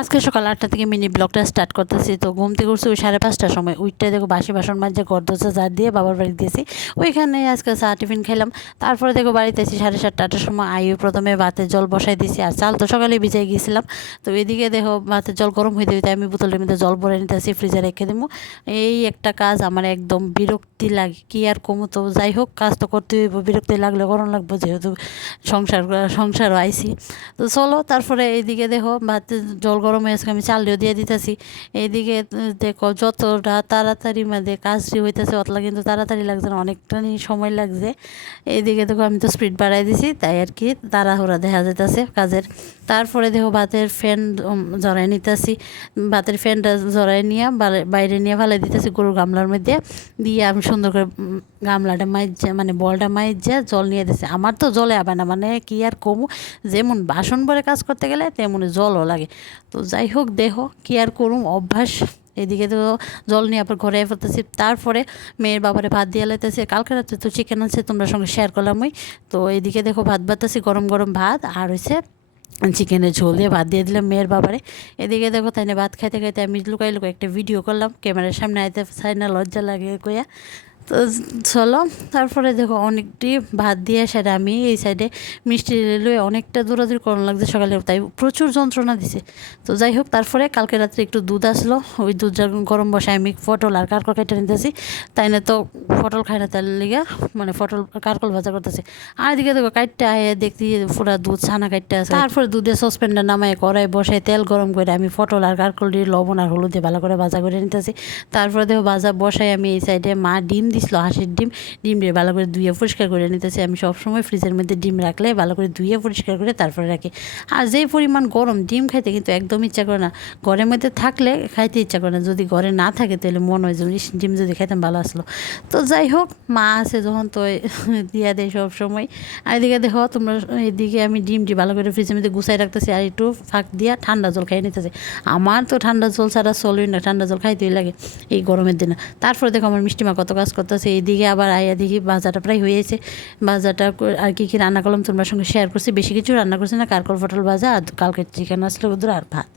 আজকে সকাল 8টা থেকে মিনি ব্লগটা স্টার্ট করতেছি। তো ঘুম থেকে উঠছি ওই 5:30টার সময়। উঠতে দেখো বাসি বাসন মাজে ঘর দোছা ঝাড় দিয়ে বাবার বাড়ি দিয়েছি। ওইখানে আজকে চা টিফিন খেলাম। তারপরে দেখো বাড়িতে এসে 7:30-8টার সময় প্রথমে ভাতের জল বসাই দিয়েছি। আর চাল তো সকালে ভিজাই গিয়েছিলাম। তো এদিকে দেখো ভাতের জল গরম হইতে হইতে আমি বোতলের মধ্যে জল ভরে নিতেছি, ফ্রিজে রেখে দেবো। এই একটা কাজ আমার একদম বিরক্তি লাগে, কি আর কমু। তো যাই হোক, কাজ তো করতে হইব, বিরক্তি লাগলে গরম লাগবো, যেহেতু সংসারও আইছি। তো চলো, তারপরে এইদিকে দেখো ভাতের জল গরম হয়েছে, আমি চালও দিয়ে দিতেছি। এইদিকে দেখো যতটা তাড়াতাড়ি মানে কাজটি হইতেছে অতলা কিন্তু তাড়াতাড়ি লাগছে না, অনেকটাই সময় লাগছে। এইদিকে দেখো আমি তো স্পিড বাড়াই দিছি, তাই আর কি তাড়াহুড়া দেখা যাইতেছে কাজের। তারপরে দেখো ভাতের ফ্যান জড়াই নিতেছি। ভাতের ফ্যানটা জড়াই নিয়ে বাইরে নিয়ে ফেলাই দিতেছি গরুর গামলার মধ্যে দিয়ে। আমি সুন্দর করে গামলাটা মাইজা মানে বলটা মাইজা জল নিয়ে দিতেছি। আমার তো জলে আবে না, মানে কি আর কমু, যেমন বাসন ভরে কাজ করতে গেলে তেমনি জলও লাগে। তো যাই হোক, দেখো কি আর করুম, অভ্যাস। এদিকে তো জল নিয়ে আবার ঘরে ফেলতেছি। তারপরে মেয়ের বাবারে ভাত দিয়ে লাইতেছে। কালকে রাত্রে তো চিকেন আছে, তোমরা সঙ্গে শেয়ার করলাম ওই। তো এইদিকে দেখো ভাত বাতাছি, গরম গরম ভাত আর হয়েছে চিকেনের ঝোল দিয়ে ভাত দিয়ে দিলাম মেয়ের বাবারে। এদিকে দেখো তাই না ভাত খাইতে খাইতে আমি লুকাই লুকাই একটা ভিডিও করলাম, ক্যামেরার সামনে আইতে চাই না, লজ্জা লাগে কইয়া। তো চলো, তারপরে দেখো অনেকটি ভাত দিয়ে সেটা আমি এই সাইডে মিষ্টি লয়ে অনেকটা দৌড়াদৌড়ি করানো লাগছে সকালে, তাই প্রচুর যন্ত্রণা দিছে। তো যাই হোক, তারপরে কালকে রাত্রে একটু দুধ আসলো, ওই দুধ গরম বসায় আমি পটল আর কারকল কেটে নিতেছি। তাই না তো পটল খাই না, তার লিগে মানে পটল কারকল ভাজা করতেছে। আর এদিকে দেখো কাটতে আয় দেখছি পুরা দুধ ছানা কাটতে আছে। তারপরে দুধে সসপ্যানটা নামায় কড়াই বসায় তেল গরম করে আমি পটল আর কারকল দিয়ে লবণ আর হলুদ দিয়ে ভালো করে ভাজা করে নিতেছি। তারপরে দেখো ভাজা বসাই আমি এই সাইডে মা ডিম দিছিল, হাঁসের ডিম দিয়ে ভালো করে ধুয়ে পরিষ্কার করে নিতেছি। আমি সবসময় ফ্রিজের মধ্যে ডিম রাখলে ভালো করে ধুয়ে পরিষ্কার করে তারপরে রাখি। আর যেই পরিমাণ গরম, ডিম খাইতে কিন্তু একদম ইচ্ছা করে না। ঘরের মধ্যে থাকলে খাইতে ইচ্ছা করে না, যদি ঘরে না থাকে তাহলে মনে হয় যে ডিম যদি খাইতাম ভালো আসলো। তো যাই হোক, মা আছে যখন তো দিয়া দেয় সব সময়। আর এদিকে দেখো তোমরা, এদিকে আমি ডিমটি ভালো করে ফ্রিজের মধ্যে গুছাই রাখতেছি আর একটু ফাঁক দিয়া ঠান্ডা জল খাইয়ে নিতেছি। আমার তো ঠান্ডা জল ছাড়া চলই না, ঠান্ডা জল খাইতেই লাগে এই গরমের দিনে। তারপরে দেখো আমার মিষ্টিমা কত কাজ করতেছে। এইদিকে আবার আয়া দেখি ভাজাটা প্রায় হয়েছে। ভাজাটা আর কি কি রান্না করলাম তোমার সঙ্গে শেয়ার করছি, বেশি কিছু রান্না করছি না, কারকল পটল ভাজা আর কালকে চিকেন আসলে ওদের আর ভাত।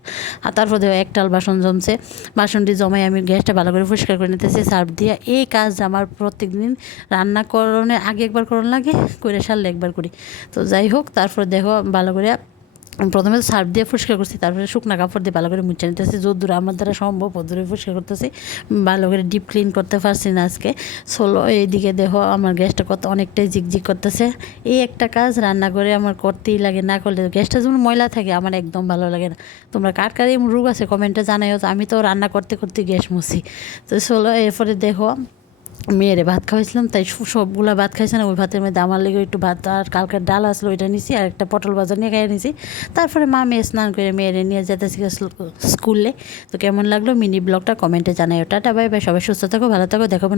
আর তারপর দেখো একটাল বাসন জমছে, বাসনটি জমাই আমি গ্যাসটা ভালো করে পরিষ্কার করে নিতেছি সার্ফ দিয়ে। এই কাজ আমার প্রত্যেক দিন রান্না করানোর আগে একবার করানো লাগে, করে সারলে একবার করি। তো যাই হোক, তারপর দেখো ভালো করে প্রথমে সার্ফ দিয়ে পরিষ্কার করছি, তারপরে শুকনা কাপড় দিয়ে ভালো করে মুছে নিতেছি, যদ্দূর আমার দ্বারা সম্ভব ওদূরে পরিষ্কার করতেছি। ভালো করে ডিপ ক্লিন করতে পারছি না আজকে। সোলো এইদিকে দেখো আমার গ্যাসটা অনেকটাই ঝিকঝিক করতেছে। এই একটা কাজ রান্না করে আমার করতেই লাগে, না করলে গ্যাসটা যেমন ময়লা থাকে আমার একদম ভালো লাগে না। তোমরা কার কার এমন রোগ আছে কমেন্টে জানাইও, তো আমি তো রান্না করতে করতে গ্যাস মুছি। তো সোলো এরপরে দেখো মেয়েরে ভাত খাওয়াইছিলাম, তাই সবগুলা ভাত খাইছে না, ওই ভাতের মধ্যে আমার লেগে একটু ভাত আর কালকের ডাল আসলো ওইটা নিছি, আর একটা পটল ভাজা নিয়ে খাইয়ে নিছি। তারপরে মা মেয়ে স্নান করে মেয়েরে নিয়ে যেতেছি স্কুলে। তো কেমন লাগলো মিনি ব্লগটা কমেন্টে জানাই। টাটা বাই বাই, সবাই সুস্থ থাকো, ভালো থাকো, দেখাবো।